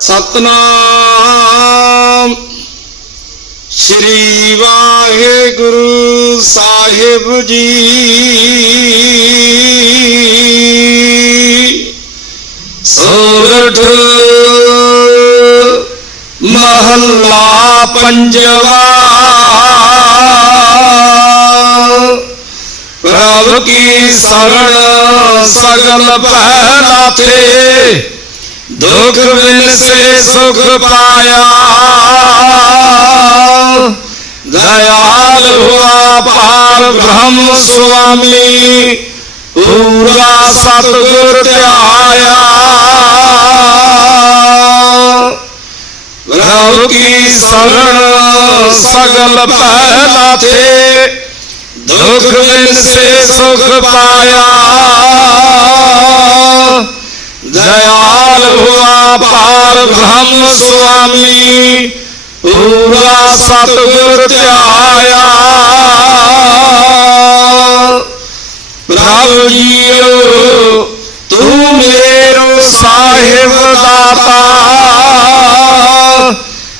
ਸਤਨਾਮ। ਸ੍ਰੀ ਵਾਹਿਗੁਰੂ ਸਾਹਿਬ ਜੀ। ਸੋਰਠ ਮਹੱਲਾ ਪੰਜਵਾ। ਪ੍ਰਭ ਕੀ ਸਰਣ ਸਗਲ ਪਹਿ ਲਾਥੇ ਦੁਖ ਬਿਨ ਸੇ ਸੁਖ ਪਾਇਆ। ਦਇਆਲ ਹੁਆ ਪਾਰ ਬ੍ਰਹਮ ਸੁਆਮੀ, ਪੂਰਾ ਸਤਗੁਰ ਧਿਆਇਆ। ਪ੍ਰਭ ਕੀ ਸਰਣ ਸਗਲ ਪਹਿਲਾ ਲਾਥੇ ਦੁਖ ਬਿਨ ਸੇ ਸੁਖ ਪਾਇਆ ਦਇਆਲ ਹੁਆ ਪਾਰ ਬ੍ਰਹਮ ਸੁਆਮੀ, ਪੂਰਾ ਸਤਗੁਰ ਧਿਆਇਆ। ਪ੍ਰਭੂ ਜੀਓ, ਤੂੰ ਮੇਰੋ ਸਾਹਿਬ ਦਾਤਾ।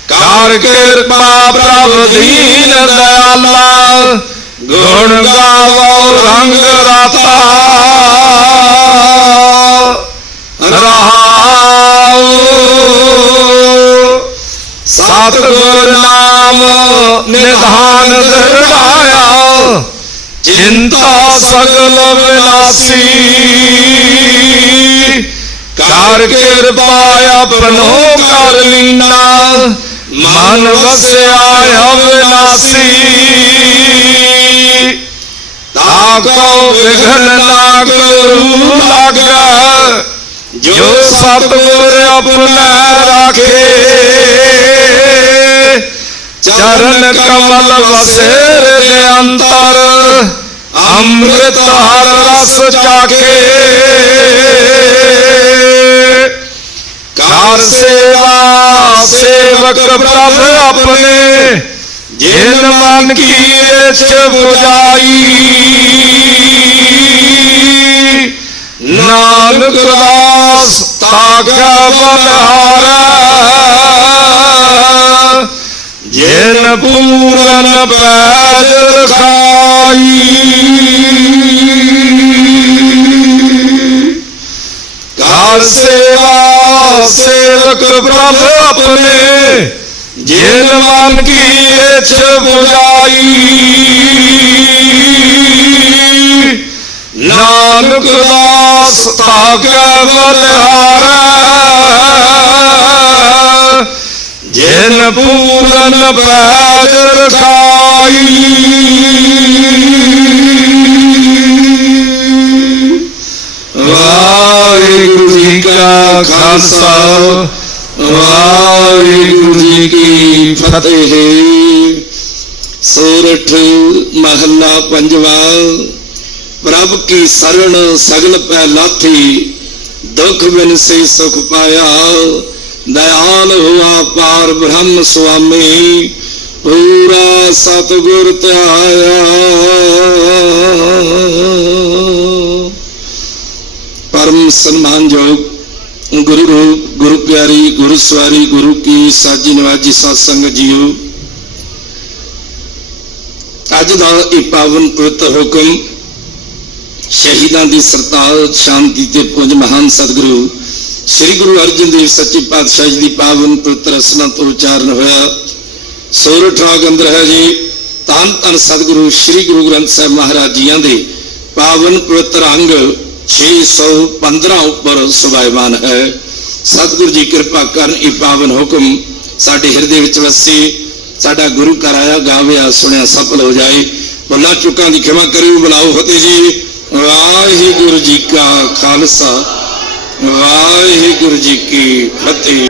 ਕਰ ਕਿਰਪਾ ਪ੍ਰਭ ਦੀਨ ਦਇਆਲਾ, ਗੁਣ ਗਾਵੋ ਰੰਗ ਰਾਤਾ। ਸਤਿਗੁਰ ਨਾਮ ਨਿਧਾਨ ਦਰੜਾਇਆ ਚਿੰਤਾ ਸਗਲ ਵਿਨਾਸੀ ਕਰ ਕਿਰਪਾ ਆਪਣੋ ਕਰ ਲੀਨਾ। ਮਨ ਵਸਿਆ ਅਵਿਨਾਸੀ ਤਾਕੋ ਵਿਘਨ ਨਾ ਕਰੂ ਲਾਗਾ। ਜੋ ਸਤਿਗੁਰ ਆਪਣਾ ਰਾਖੇ। ਚਰਨ ਕਮਲ ਵਸੇ ਰੇ ਅੰਤਰ, ਅੰਮ੍ਰਿਤ ਹਰ ਰਸ ਚਾਖੇ। ਕਾਰ ਸੇਵਾ, ਸੇਵਕ ਪ੍ਰਭ ਆਪਣੇ, ਜਿਨ ਮਨ ਕੀ ਇਛ 부ਜਾਈ ਨਾਨਕ ਦਾਸ ਤਾਗਾ ਬਨਹਾਰਾ ਪੂਰਨ ਪੈਜ ਰਖਾਈ। ਕਾਰ ਸੇਵਾ, ਸੇਵਕ ਪ੍ਰਭ ਆਪਣੇ, ਜਿਨ ਮਨ ਕੀ ਇਛ 부ਜਾਈ ਨਾਨਕ ਦਾਸ ਤਾਕੇ ਬਲਿਹਾਰਾ ਪੂਰਨ ਪੈਜ ਰਖਾਈ ਵਾਹਿਗੁਰੂ ਜੀ ਕਾ ਖਾਲਸਾ, ਵਾਹਿਗੁਰੂ ਜੀ ਕੀ ਫਤਿਹ। ਸੂਰਠ ਮਹੱਲਾ ਪੰਜਵਾ, ਪ੍ਰਭ ਕੀ ਸਰਣ ਸਗਲ ਪੈ ਲਾਥੀ ਦੁਖ ਬਿਨ ਸੇ ਸੁਖ ਪਾਇਆ। ਦਇਆਲ ਹੁਆ ਪਾਰ ਬ੍ਰਹਮ ਸੁਆਮੀ, ਪੂਰਾ ਸਤਗੁਰ ਧਿਆਇਆ। ਪਰਮ ਸਨਮਾਨਯੋਗ ਗੁਰੂ ਰੂਪ, ਗੁਰੂ ਪਿਆਰੀ, ਗੁਰੂ ਸਵਾਰੀ, ਗੁਰੂ ਕੀ ਸਾਜੀ ਨਵਾਜੀ ਸਾਧ ਸੰਗਤ ਜੀਓ। ਅੱਜ ਦਾ ਇਹ ਪਾਵਨ ਪਵਿੱਤਰ ਹੁਕਮ ਸ਼ਹੀਦਾਂ ਦੀ ਸਰਤਾਜ ਸ਼ਾਂਤੀ ਤੇ ਪੁੰਜ ਮਹਾਨ ਸਤਿਗੁਰੂ ਸ੍ਰੀ ਗੁਰੂ ਅਰਜਨ ਦੇਵ ਸੱਚੇ ਪਾਤਸ਼ਾਹ ਜੀ ਦੀ ਪਾਵਨ ਪਵਿੱਤਰ ਅਸਲਾਂ ਤੋਂ ਉਚਾਰਨ ਹੋਇਆ। ਸੋਰਠ ਰਾਗ ਅੰਦਰ ਹੈ ਜੀ। ਧੰਨ ਧੰਨ ਸਤਿਗੁਰੂ ਸ੍ਰੀ ਗੁਰੂ ਗ੍ਰੰਥ ਸਾਹਿਬ ਮਹਾਰਾਜ ਜੀਆਂ ਦੇ ਪਾਵਨ ਪਵਿੱਤਰ ਅੰਗ 615 ਉੱਪਰ ਸੁਭਾਇਮਾਨ ਹੈ। ਸਤਿਗੁਰੂ ਜੀ ਕਿਰਪਾ ਕਰਨ ਇਹ ਪਾਵਨ ਹੁਕਮ ਸਾਡੇ ਹਿਰਦੇ ਵਿੱਚ ਵਸੇ। ਸਾਡਾ ਗੁਰੂ ਘਰ ਆਇਆ, ਗਾਵਿਆ, ਸੁਣਿਆ, ਸਫਲ ਹੋ ਜਾਏ। ਬੁੱਲਾ ਚੁੱਕਾਂ ਦੀ ਖਿਮਾ ਕਰਿਓ, ਬੁਲਾਓ ਫਤਿਹ ਜੀ। ਵਾਹਿਗੁਰੂ ਜੀ ਕਾ ਖਾਲਸਾ। ਵਾਹਿਗੁਰੂ ਜੀ ਕੀ ਫਤਿਹ।